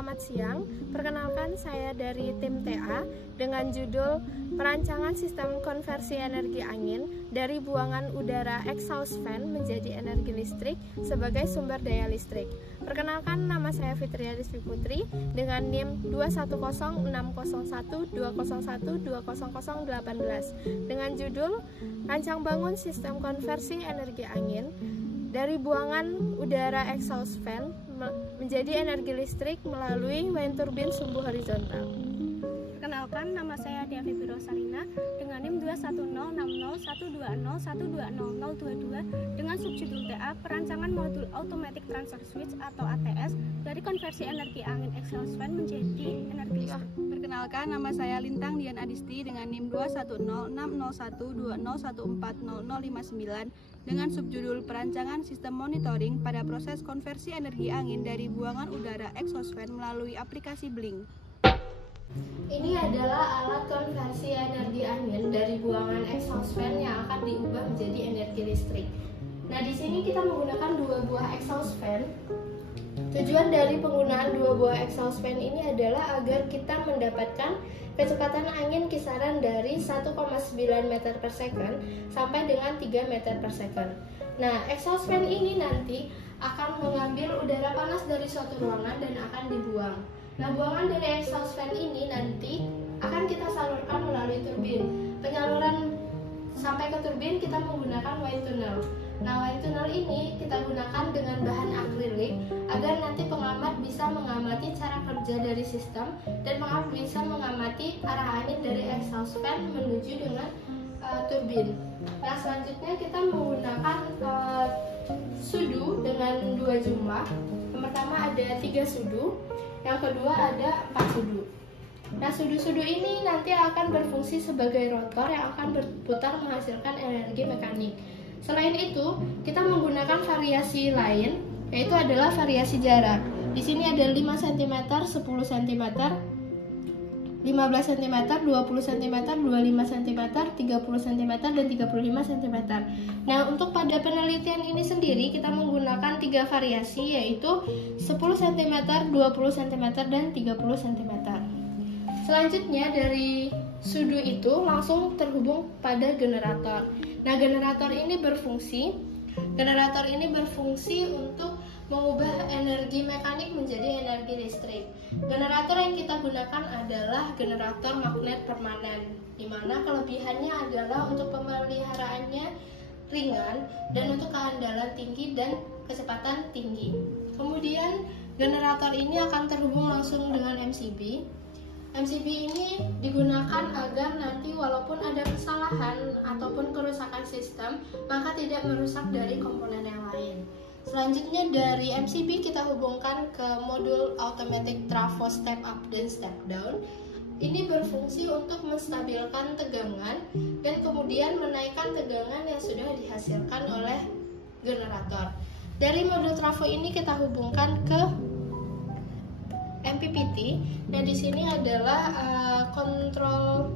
Selamat siang, perkenalkan saya dari tim TA dengan judul Perancangan Sistem Konversi Energi Angin dari Buangan Udara Exhaust Fan menjadi Energi Listrik sebagai Sumber Daya Listrik. Perkenalkan, nama saya Fitria Rizky Putri dengan NIM 210601201200018 dengan judul Rancang Bangun Sistem Konversi Energi Angin dari buangan udara exhaust fan menjadi energi listrik melalui wind turbine sumbu horizontal. Perkenalkan, nama saya Devi Rosalina dengan NIM 210601201200022 dengan subjudul TA Perancangan Modul Automatic Transfer Switch atau ATS dari konversi energi angin exhaust fan menjadi energi listrik. Perkenalkan, nama saya Lintang Dian Adisti dengan NIM 210600120140059 dengan subjudul Perancangan Sistem Monitoring pada Proses Konversi Energi Angin dari Buangan Udara Exhaust Fan melalui aplikasi Blink. Ini adalah alat konversi energi angin dari buangan exhaust fan yang akan diubah menjadi energi listrik. Nah, di sini kita menggunakan dua buah exhaust fan. Tujuan dari penggunaan dua buah exhaust fan ini adalah agar kita mendapatkan kecepatan angin kisaran dari 1,9 meter per second sampai dengan 3 meter per second. Nah, exhaust fan ini nanti akan mengambil udara panas dari suatu ruangan dan akan dibuang. Nah, buangan dari exhaust fan ini nanti akan kita salurkan melalui turbin. Penyaluran sampai ke turbin kita menggunakan wind tunnel. Nah, wind tunnel ini kita gunakan dengan bahan akrilik agar nanti pengamat bisa mengamati cara kerja dari sistem dan pengamat bisa mengamati arah angin dari exhaust fan menuju dengan turbin. Nah, selanjutnya kita menggunakan sudu dengan dua jumlah. Yang pertama ada 3 sudu, yang kedua ada 4 sudu. Nah, sudu-sudu ini nanti akan berfungsi sebagai rotor yang akan berputar menghasilkan energi mekanik. Selain itu, kita menggunakan variasi lain, yaitu adalah variasi jarak. Di sini ada 5 cm, 10 cm, 15 cm, 20 cm, 25 cm, 30 cm, dan 35 cm. Nah, untuk pada penelitian ini sendiri kita menggunakan 3 variasi, yaitu 10 cm, 20 cm, dan 30 cm. Selanjutnya dari sudu itu langsung terhubung pada generator. Nah, generator ini berfungsi untuk mengubah energi mekanik menjadi energi listrik. Generator yang kita gunakan adalah generator magnet permanen, di mana kelebihannya adalah untuk pemeliharaannya ringan dan untuk keandalan tinggi dan kecepatan tinggi. Kemudian generator ini akan terhubung langsung dengan MCB. MCB ini digunakan agar nanti walaupun ada kesalahan ataupun kerusakan sistem, maka tidak merusak dari komponen yang lain. Selanjutnya dari MCB kita hubungkan ke modul Automatic Trafo Step Up dan Step Down. Ini berfungsi untuk menstabilkan tegangan dan kemudian menaikkan tegangan yang sudah dihasilkan oleh generator. Dari modul trafo ini kita hubungkan ke MPPT. Nah, di sini adalah kontrol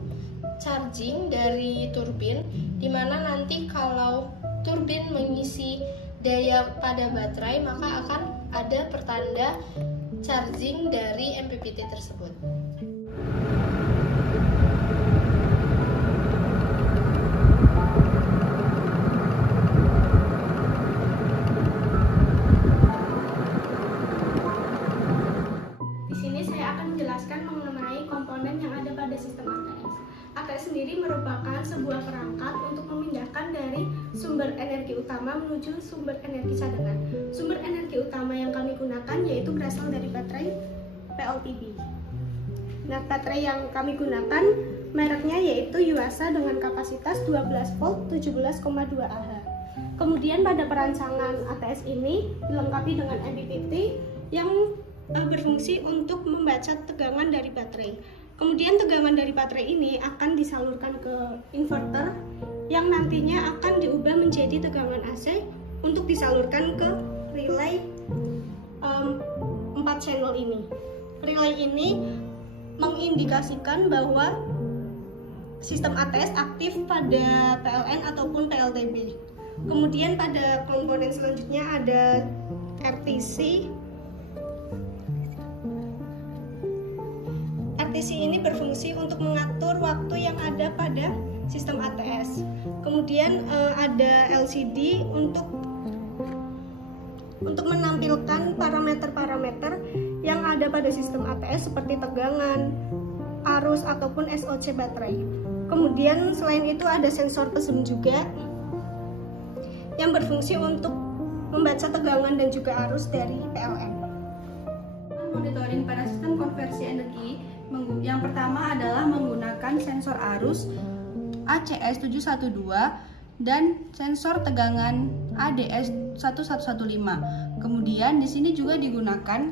charging dari turbin, di mana nanti kalau turbin mengisi daya pada baterai, maka akan ada pertanda charging dari MPPT tersebut. Sistem ATS. ATS sendiri merupakan sebuah perangkat untuk memindahkan dari sumber energi utama menuju sumber energi cadangan. Sumber energi utama yang kami gunakan yaitu berasal dari baterai PLTB. Nah, baterai yang kami gunakan mereknya yaitu Yuasa dengan kapasitas 12 volt 17,2 Ah. Kemudian pada perancangan ATS ini dilengkapi dengan MPPT yang berfungsi untuk membaca tegangan dari baterai. Kemudian tegangan dari baterai ini akan disalurkan ke inverter yang nantinya akan diubah menjadi tegangan AC untuk disalurkan ke relay 4 channel ini. Relay ini mengindikasikan bahwa sistem ATS aktif pada PLN ataupun PLTB. Kemudian pada komponen selanjutnya ada RTC IC ini berfungsi untuk mengatur waktu yang ada pada sistem ATS. Kemudian ada LCD untuk menampilkan parameter-parameter yang ada pada sistem ATS seperti tegangan, arus ataupun SOC baterai. Kemudian selain itu ada sensor PEZOOM juga yang berfungsi untuk membaca tegangan dan juga arus dari PLN. Monitoring pada sistem konversi energi yang pertama adalah menggunakan sensor arus ACS 712 dan sensor tegangan ADS 1115. Kemudian di sini juga digunakan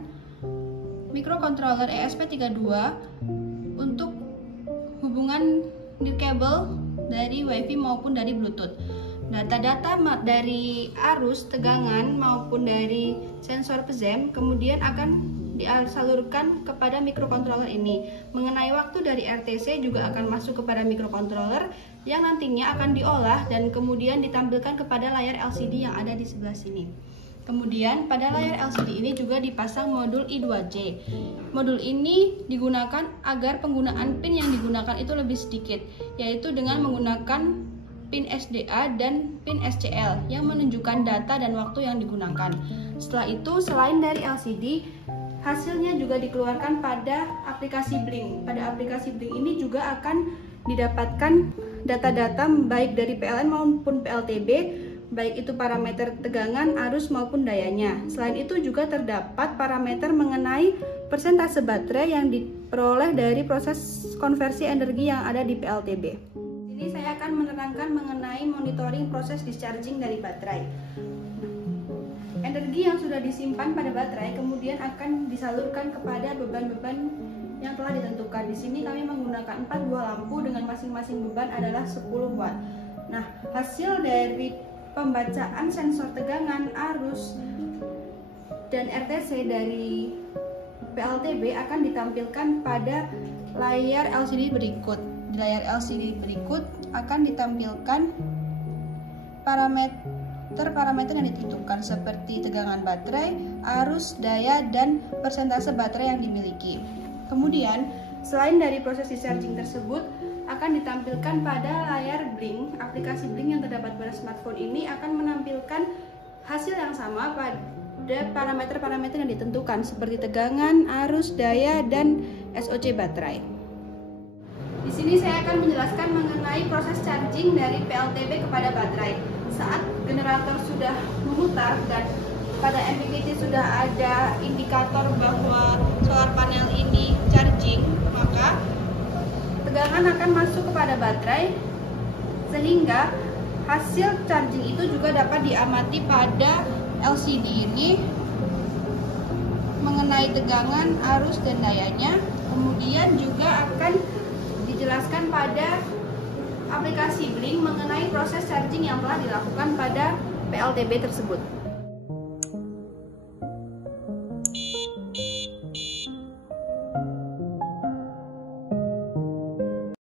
microcontroller ESP32 untuk hubungan nirkabel dari WiFi maupun dari Bluetooth. Data-data dari arus, tegangan maupun dari sensor PEZOOM kemudian akan disalurkan kepada microcontroller ini. Mengenai waktu dari RTC juga akan masuk kepada microcontroller yang nantinya akan diolah dan kemudian ditampilkan kepada layar LCD yang ada di sebelah sini. Kemudian pada layar LCD ini juga dipasang modul I2J. Modul ini digunakan agar penggunaan pin yang digunakan itu lebih sedikit, yaitu dengan menggunakan pin SDA dan pin SCL yang menunjukkan data dan waktu yang digunakan. Setelah itu, selain dari LCD, hasilnya juga dikeluarkan pada aplikasi Blink. Pada aplikasi Blink ini juga akan didapatkan data-data baik dari PLN maupun PLTB, baik itu parameter tegangan, arus maupun dayanya. Selain itu juga terdapat parameter mengenai persentase baterai yang diperoleh dari proses konversi energi yang ada di PLTB. Ini saya akan menerangkan mengenai monitoring proses discharging dari baterai. Energi yang sudah disimpan pada baterai kemudian akan disalurkan kepada beban-beban yang telah ditentukan. Di sini kami menggunakan 4 buah lampu dengan masing-masing beban adalah 10 watt. Nah, hasil dari pembacaan sensor tegangan, arus, dan RTC dari PLTB akan ditampilkan pada layar LCD berikut. Di layar LCD berikut akan ditampilkan parameter yang ditentukan seperti tegangan baterai, arus, daya, dan persentase baterai yang dimiliki. Kemudian, selain dari proses discharging tersebut, akan ditampilkan pada layar Blink. Aplikasi Blink yang terdapat pada smartphone ini akan menampilkan hasil yang sama pada parameter-parameter yang ditentukan seperti tegangan, arus, daya, dan SOC baterai. Di sini saya akan menjelaskan mengenai proses charging dari PLTB kepada baterai. Saat generator sudah memutar dan pada MPPT sudah ada indikator bahwa solar panel ini charging, maka tegangan akan masuk kepada baterai sehingga hasil charging itu juga dapat diamati pada LCD ini mengenai tegangan, arus, dan dayanya. Kemudian juga akan dijelaskan pada aplikasi Blink mengenai proses charging yang telah dilakukan pada PLTB tersebut.